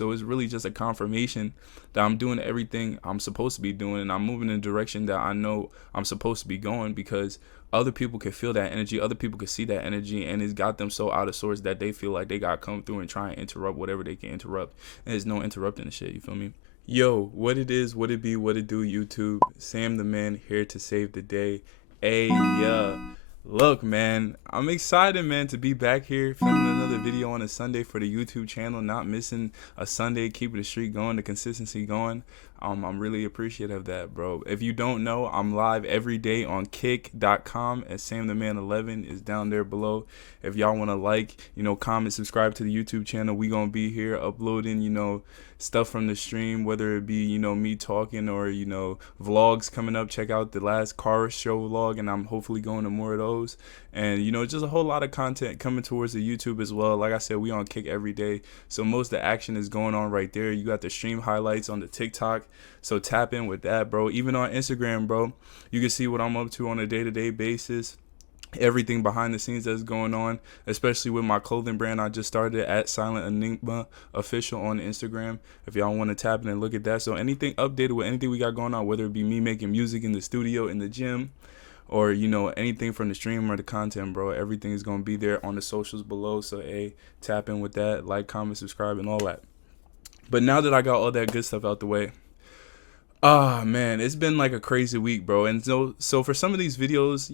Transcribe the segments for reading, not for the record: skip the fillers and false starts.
So it's really just a confirmation that I'm doing everything I'm supposed to be doing, and I'm moving in the direction that I know I'm supposed to be going, because other people can feel that energy, other people can see that energy, and it's got them so out of sorts that they feel like they got to come through and try and interrupt whatever they can interrupt. And there's no interrupting the shit, you feel me? Yo, what it is, what it be, what it do, YouTube. Sam the Man here to save the day. Hey, yeah. Look, man, I'm excited, man, to be back here filming another video on a Sunday for the YouTube channel. Not missing a Sunday, keeping the streak going, the consistency going. I'm really appreciative of that, bro. If you don't know, I'm live every day on kick.com, and SamTheMan11 is down there below. If y'all want to comment, subscribe to the YouTube channel, we gonna be here uploading, stuff from the stream, whether it be, me talking or, vlogs coming up. Check out the last car show vlog, and I'm hopefully going to more of those. And, just a whole lot of content coming towards the YouTube as well. Like I said, we on Kick every day. So most of the action is going on right there. You got the stream highlights on the TikTok. So tap in with that, bro. Even on Instagram, bro, you can see what I'm up to on a day-to-day basis. Everything behind the scenes that's going on, especially with my clothing brand I just started at Silent Enigma Official on Instagram. If y'all want to tap in and look at that. So anything updated with anything we got going on, whether it be me making music in the studio, in the gym, or anything from the stream or the content, bro, everything is gonna be there on the socials below. So hey, tap in with that, like, comment, subscribe, and all that. But now that I got all that good stuff out the way, man, it's been like a crazy week, bro. And so for some of these videos,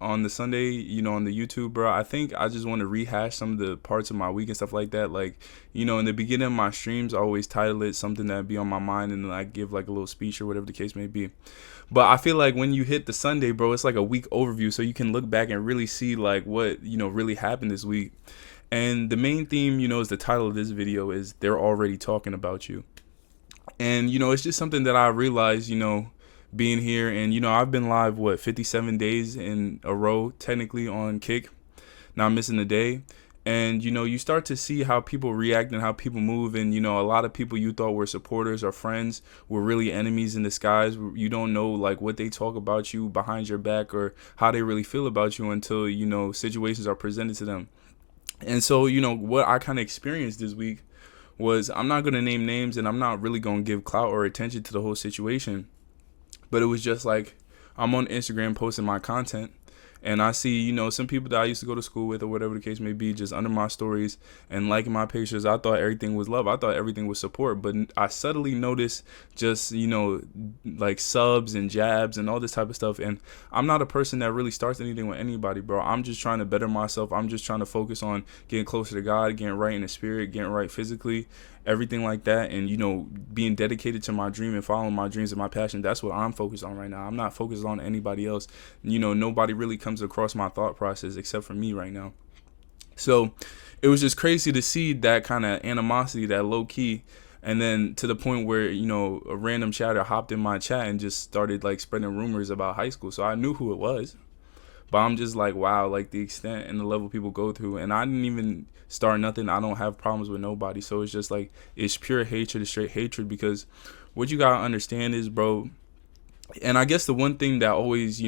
on the Sunday, on the YouTube, bro, I think I just want to rehash some of the parts of my week and stuff like that. Like, in the beginning of my streams, I always title it something that be on my mind, and then I give like a little speech or whatever the case may be. But I feel like when you hit the Sunday, bro, it's like a week overview, so you can look back and really see like what, really happened this week. And the main theme, is the title of this video is "They're Already Talking About You." And it's just something that I realized, being here, and I've been live 57 days in a row technically on Kick. Now I'm missing a day. And you start to see how people react and how people move, and a lot of people you thought were supporters or friends were really enemies in disguise. You don't know like what they talk about you behind your back, or how they really feel about you, until situations are presented to them. And so what I kind of experienced this week was, I'm not going to name names, and I'm not really going to give clout or attention to the whole situation, but it was just like, I'm on Instagram posting my content, and I see, some people that I used to go to school with or whatever the case may be, just under my stories and liking my pictures. I thought everything was love. I thought everything was support. But I subtly noticed just, like subs and jabs and all this type of stuff. And I'm not a person that really starts anything with anybody, bro. I'm just trying to better myself. I'm just trying to focus on getting closer to God, getting right in the spirit, getting right physically, everything like that, and being dedicated to my dream and following my dreams and my passion. That's what I'm focused on right now. I'm not focused on anybody else. Nobody really comes across my thought process except for me right now. So it was just crazy to see that kind of animosity, that low key, and then to the point where a random chatter hopped in my chat and just started like spreading rumors about high school. So I knew who it was, but I'm just like, wow, like the extent and the level people go through. And I didn't even start nothing. I don't have problems with nobody. So it's just like, it's pure hatred, it's straight hatred. Because what you gotta understand is, bro, and I guess the one thing that always,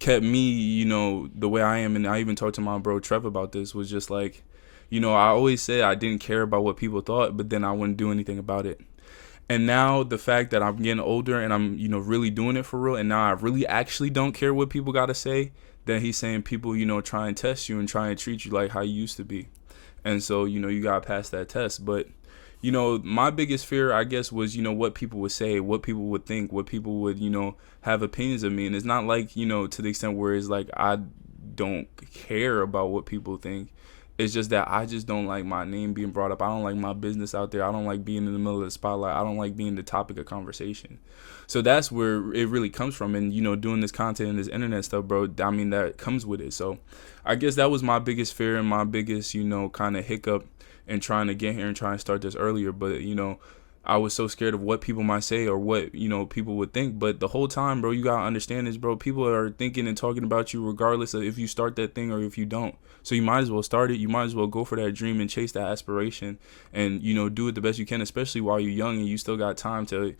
kept me, the way I am, and I even talked to my bro Trev about this, was just like, I always said I didn't care about what people thought, but then I wouldn't do anything about it. And now the fact that I'm getting older and I'm, really doing it for real, and now I really actually don't care what people got to say, then he's saying people, try and test you and try and treat you like how you used to be. And so, you got to pass that test. But, my biggest fear, I guess, was, what people would say, what people would think, what people would, have opinions of me. And it's not like, to the extent where it's like I don't care about what people think. It's just that I just don't like my name being brought up. I don't like my business out there. I don't like being in the middle of the spotlight. I don't like being the topic of conversation. So that's where it really comes from. And, doing this content and this internet stuff, bro, I mean, that comes with it. So I guess that was my biggest fear and my biggest, kind of hiccup in trying to get here and trying to start this earlier. But, I was so scared of what people might say or what, people would think. But the whole time, bro, you got to understand this, bro. People are thinking and talking about you regardless of if you start that thing or if you don't. So you might as well start it. You might as well go for that dream and chase that aspiration and, do it the best you can, especially while you're young and you still got time to,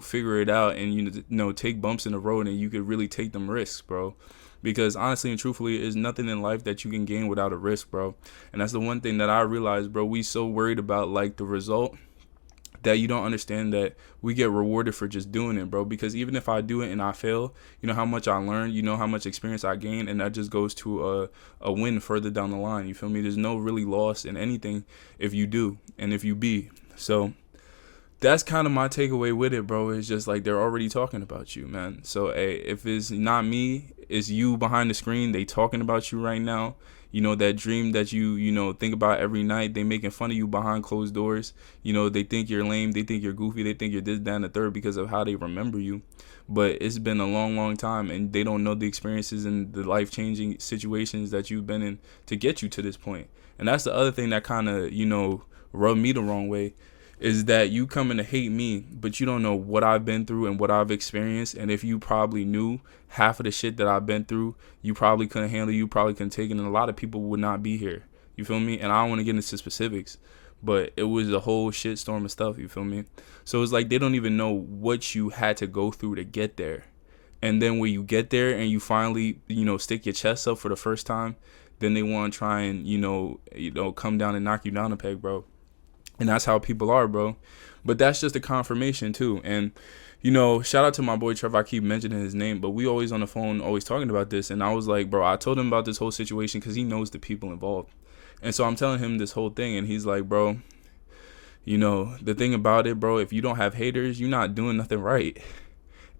figure it out and, take bumps in the road and you could really take them risks, bro. Because honestly and truthfully, there's nothing in life that you can gain without a risk, bro. And that's the one thing that I realized, bro. We so worried about like the result that you don't understand that we get rewarded for just doing it, bro. Because even if I do it and I fail, you know how much I learned, you know how much experience I gain, and that just goes to a win further down the line. You feel me? There's no really loss in anything if you do and if you be. So that's kind of my takeaway with it, bro. It's just like they're already talking about you, man. So hey, if it's not me, it's you behind the screen. They talking about you right now. You know, that dream that you think about every night. They making fun of you behind closed doors. You know, they think you're lame. They think you're goofy. They think you're this, that, and the third because of how they remember you. But it's been a long, long time, and they don't know the experiences and the life-changing situations that you've been in to get you to this point. And that's the other thing that kind of, rubbed me the wrong way is that you coming to hate me, but you don't know what I've been through and what I've experienced. And if you probably knew half of the shit that I've been through, you probably couldn't handle, you probably couldn't take it, and a lot of people would not be here. You feel me? And I don't want to get into specifics, but it was a whole shit storm of stuff. You feel me? So it's like they don't even know what you had to go through to get there. And then when you get there and you finally, stick your chest up for the first time, then they want to try and, come down and knock you down a peg, bro. And that's how people are, bro. But that's just a confirmation too. And shout out to my boy Trevor. I keep mentioning his name, but we always on the phone, always talking about this. And I was like, bro, I told him about this whole situation because he knows the people involved. And so I'm telling him this whole thing, and he's like, bro, the thing about it, bro, if you don't have haters, you're not doing nothing right.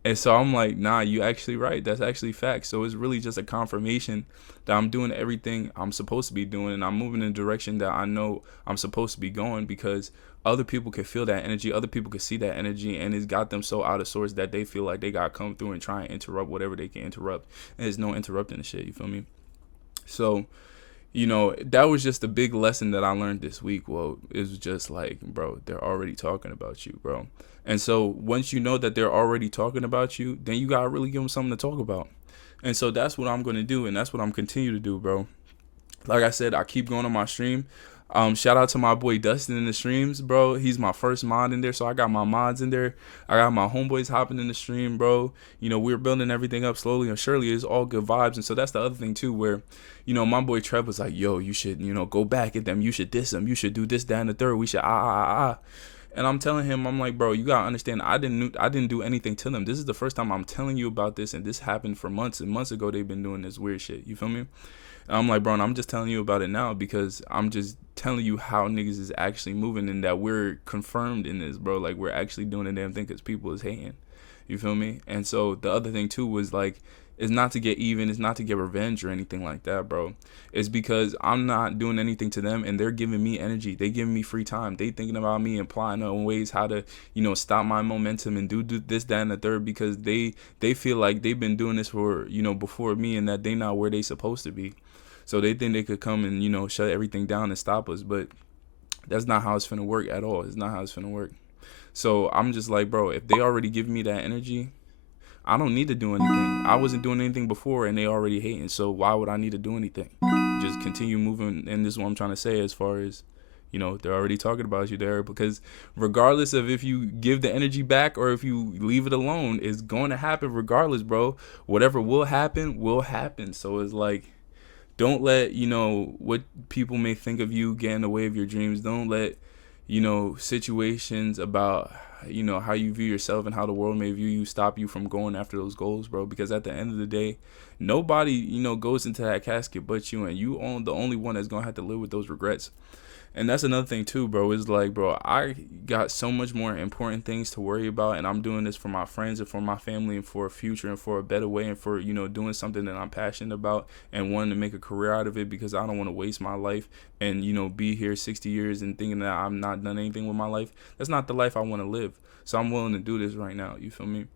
And so I'm like, nah, you actually right. That's actually facts. So it's really just a confirmation that I'm doing everything I'm supposed to be doing, and I'm moving in a direction that I know I'm supposed to be going, because other people can feel that energy, other people can see that energy, and it's got them so out of sorts that they feel like they got to come through and try and interrupt whatever they can interrupt. And there's no interrupting the shit, you feel me? So, that was just a big lesson that I learned this week. Well, it was just like, bro, they're already talking about you, bro. And so once you know that they're already talking about you, then you got to really give them something to talk about. And so that's what I'm going to do. And that's what I'm continue to do, bro. Like I said, I keep going on my stream. Shout out to my boy Dustin in the streams, bro. He's my first mod in there, so I got my mods in there. I got my homeboys hopping in the stream, bro. We're building everything up slowly and surely. It's all good vibes. And so that's the other thing too, where my boy Trev was like, yo, you should go back at them, you should diss them, you should do this, that, and the third, we should And I'm telling him, I'm like, bro, you gotta understand, I didn't do anything to them. This is the first time I'm telling you about this, and this happened for months and months ago. They've been doing this weird shit, you feel me? And I'm like, bro, and I'm just telling you about it now because I'm just telling you how niggas is actually moving, and that we're confirmed in this, bro. Like, we're actually doing the damn thing because people is hating. You feel me? And so the other thing too was like, it's not to get even, it's not to get revenge or anything like that, bro. It's because I'm not doing anything to them, and they're giving me energy. They giving me free time. They thinking about me and plotting on ways how to, stop my momentum and do this, that, and the third, because they feel like they've been doing this for, before me, and that they not where they supposed to be. So they think they could come and, shut everything down and stop us. But that's not how it's finna work at all. It's not how it's finna work. So I'm just like, bro, if they already give me that energy, I don't need to do anything. I wasn't doing anything before, and they already hating. So why would I need to do anything? Just continue moving. And this is what I'm trying to say as far as, they're already talking about you there. Because regardless of if you give the energy back or if you leave it alone, it's going to happen regardless, bro. Whatever will happen, will happen. So it's like, don't let, what people may think of you get in the way of your dreams. Don't let, situations about, how you view yourself and how the world may view you stop you from going after those goals, bro. Because at the end of the day, nobody, goes into that casket but you, and you own the only one that's going to have to live with those regrets. And that's another thing too, bro. Is like, bro, I got so much more important things to worry about, and I'm doing this for my friends and for my family and for a future and for a better way and for, doing something that I'm passionate about and wanting to make a career out of it, because I don't want to waste my life and, be here 60 years and thinking that I'm not done anything with my life. That's not the life I want to live. So I'm willing to do this right now. You feel me?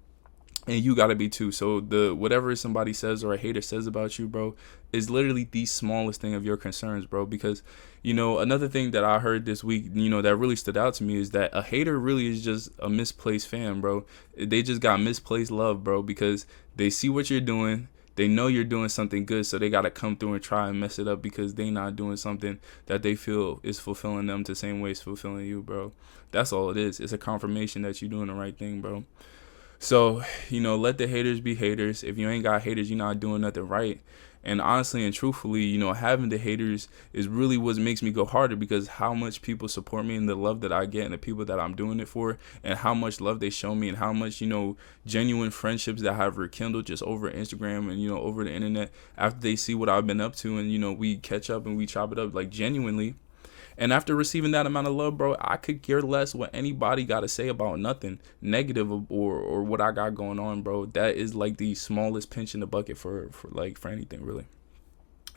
And you gotta be too. So whatever somebody says or a hater says about you, bro, is literally the smallest thing of your concerns, bro. Because, another thing that I heard this week, that really stood out to me is that a hater really is just a misplaced fan, bro. They just got misplaced love, bro, because they see what you're doing. They know you're doing something good, so they gotta come through and try and mess it up because they not doing something that they feel is fulfilling them the same way it's fulfilling you, bro. That's all it is. It's a confirmation that you're doing the right thing, bro. So, let the haters be haters. If you ain't got haters, you're not doing nothing right. And honestly and truthfully, having the haters is really what makes me go harder, because how much people support me and the love that I get and the people that I'm doing it for, and how much love they show me, and how much, genuine friendships that have rekindled just over Instagram and, over the internet after they see what I've been up to, and, we catch up and we chop it up like genuinely. And after receiving that amount of love, bro, I could care less what anybody got to say about nothing negative, or what I got going on, bro. That is like the smallest pinch in the bucket for anything, really.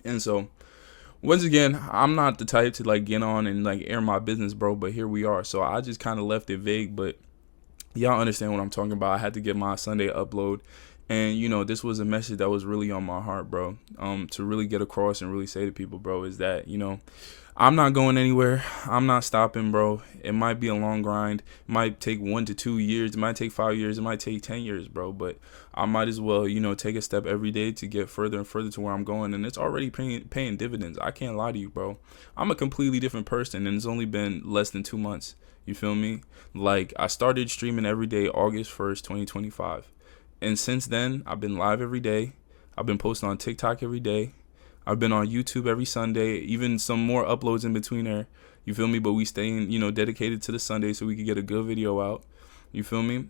And so, once again, I'm not the type to like get on and like air my business, bro, but here we are. So I just kind of left it vague, but y'all understand what I'm talking about. I had to get my Sunday upload. And, this was a message that was really on my heart, bro. To really get across and really say to people, bro, is that, I'm not going anywhere. I'm not stopping, bro. It might be a long grind. It might take 1 to 2 years. It might take 5 years. It might take 10 years, bro. But I might as well, take a step every day to get further and further to where I'm going. And it's already paying dividends. I can't lie to you, bro. I'm a completely different person, and it's only been less than 2 months. You feel me? Like, I started streaming every day August 1st, 2025. And since then, I've been live every day. I've been posting on TikTok every day. I've been on YouTube every Sunday, even some more uploads in between there. You feel me? But we staying, dedicated to the Sunday so we can get a good video out. You feel me?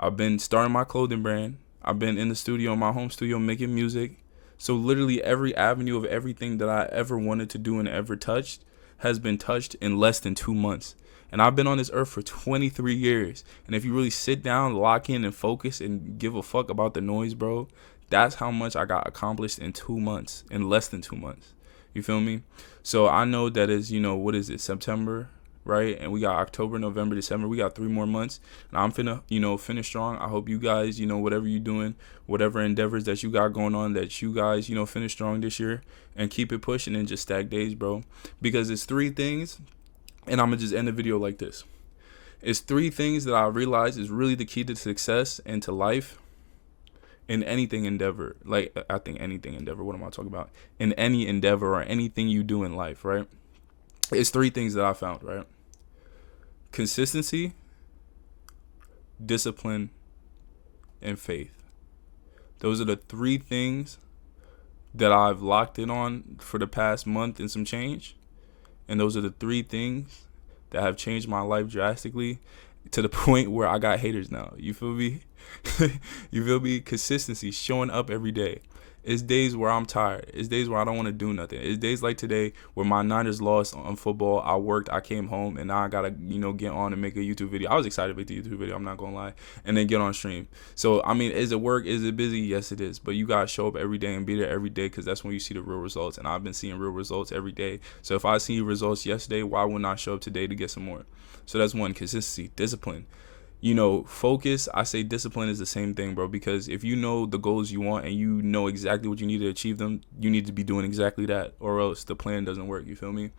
I've been starting my clothing brand. I've been in the studio, my home studio, making music. So literally every avenue of everything that I ever wanted to do and ever touched has been touched in less than 2 months. And I've been on this earth for 23 years. And if you really sit down, lock in, and focus and give a fuck about the noise, bro, that's how much I got accomplished in 2 months, in less than 2 months. You feel me? So I know that is, what is it, September, right? And we got October, November, December. We got 3 more months. And I'm finna, finish strong. I hope you guys, whatever you're doing, whatever endeavors that you got going on, that you guys, finish strong this year and keep it pushing and just stack days, bro. Because it's 3 things, and I'm going to just end the video like this. It's 3 things that I realize is really the key to success and to life in anything endeavor. Like, I think anything endeavor, what am I talking about? In any endeavor or anything you do in life, right? It's 3 things that I found, right? Consistency, discipline, and faith. Those are the 3 things that I've locked in on for the past month and some change. And those are the 3 things that have changed my life drastically to the point where I got haters now. You feel me? You feel me? Consistency, showing up every day. It's days where I'm tired. It's days where I don't want to do nothing. It's days like today where my Niners lost on football. I worked, I came home, and now I gotta, get on and make a YouTube video. I was excited to make the YouTube video, I'm not gonna lie, and then get on stream. So, I mean, is it work? Is it busy? Yes, it is. But you gotta show up every day and be there every day, because that's when you see the real results. And I've been seeing real results every day. So if I see results yesterday, why wouldn't I show up today to get some more? So that's 1. Consistency, discipline. Focus. I say discipline is the same thing, bro, because if you know the goals you want and you know exactly what you need to achieve them, you need to be doing exactly that, or else the plan doesn't work. You feel me?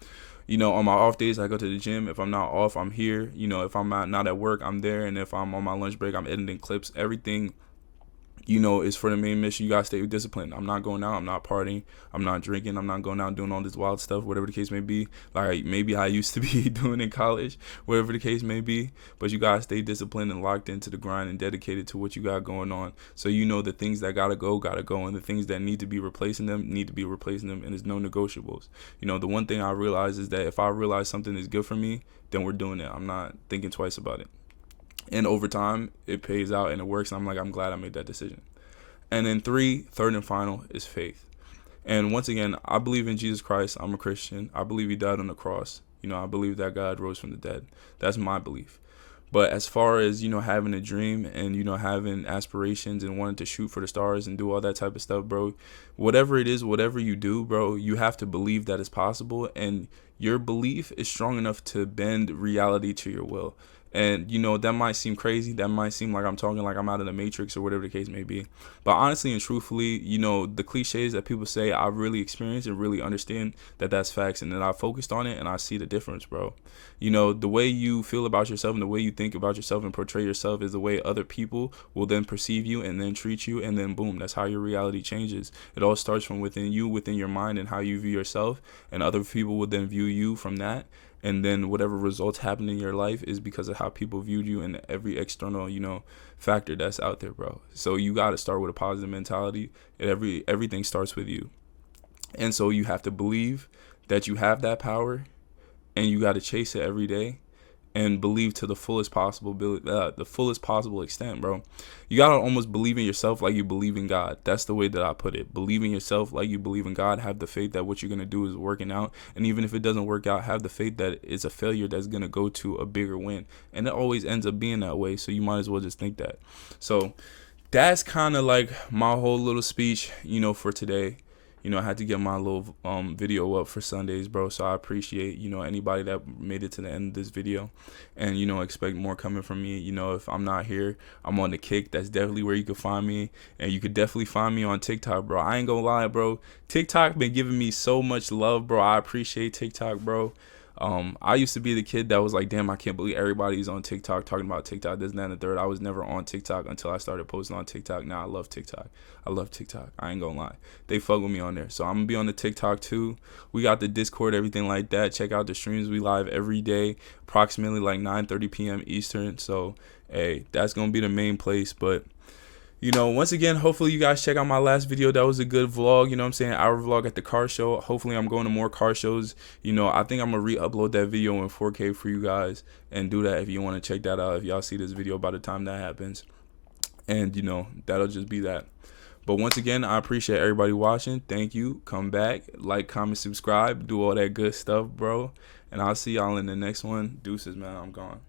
On my off days, I go to the gym. If I'm not off, I'm here. If I'm not at work, I'm there. And if I'm on my lunch break, I'm editing clips. Everything, is for the main mission. You gotta stay disciplined. I'm not going out. I'm not partying. I'm not drinking. I'm not going out doing all this wild stuff, whatever the case may be. Like maybe I used to be doing in college, whatever the case may be. But you gotta stay disciplined and locked into the grind and dedicated to what you got going on. So the things that gotta go, and the things that need to be replacing them, and there's no negotiables. The one thing I realize is that if I realize something is good for me, then we're doing it. I'm not thinking twice about it. And over time, it pays out and it works. And I'm glad I made that decision. And then 3rd and final, is faith. And once again, I believe in Jesus Christ. I'm a Christian. I believe he died on the cross. I believe that God rose from the dead. That's my belief. But as far as, having a dream and, having aspirations and wanting to shoot for the stars and do all that type of stuff, bro, whatever it is, whatever you do, bro, you have to believe that it's possible. And your belief is strong enough to bend reality to your will. And, that might seem crazy. That might seem like I'm talking like I'm out of the matrix or whatever the case may be. But honestly and truthfully, the cliches that people say, I really experienced and really understand that that's facts. And then I focused on it and I see the difference, bro. The way you feel about yourself and the way you think about yourself and portray yourself is the way other people will then perceive you and then treat you. And then boom, that's how your reality changes. It all starts from within you, within your mind, and how you view yourself. And other people will then view you from that. and then whatever results happen in your life is because of how people viewed you and every external, factor that's out there, bro. So you got to start with a positive mentality. Everything starts with you. And so you have to believe that you have that power, and you got to chase it every day, and believe to the fullest possible extent, bro. You gotta almost believe in yourself like you believe in God. That's the way that I put it. Believe in yourself like you believe in God. Have the faith that what you're gonna do is working out, and even if it doesn't work out, have the faith that it's a failure that's gonna go to a bigger win. And it always ends up being that way. So you might as well just think that. So that's kind of like my whole little speech, for today. I had to get my little video up for Sundays, bro. So I appreciate, anybody that made it to the end of this video. And, expect more coming from me. If I'm not here, I'm on the Kick. That's definitely where you can find me. And you could definitely find me on TikTok, bro. I ain't gonna lie, bro. TikTok been giving me so much love, bro. I appreciate TikTok, bro. I used to be the kid that was like, damn, I can't believe everybody's on TikTok talking about TikTok, this, that, and the third. I was never on TikTok until I started posting on TikTok. Now I love TikTok. I ain't gonna lie. They fuck with me on there. So I'm gonna be on the TikTok too. We got the Discord, everything like that. Check out the streams. We live every day, approximately like 9:30 p.m. Eastern. So, hey, that's gonna be the main place. But once again, hopefully you guys check out my last video. That was a good vlog, our vlog at the car show. Hopefully I'm going to more car shows. I think I'm going to re-upload that video in 4K for you guys and do that if you want to check that out, if y'all see this video by the time that happens. And, that'll just be that. But once again, I appreciate everybody watching. Thank you. Come back, like, comment, subscribe, do all that good stuff, bro. And I'll see y'all in the next one. Deuces, man. I'm gone.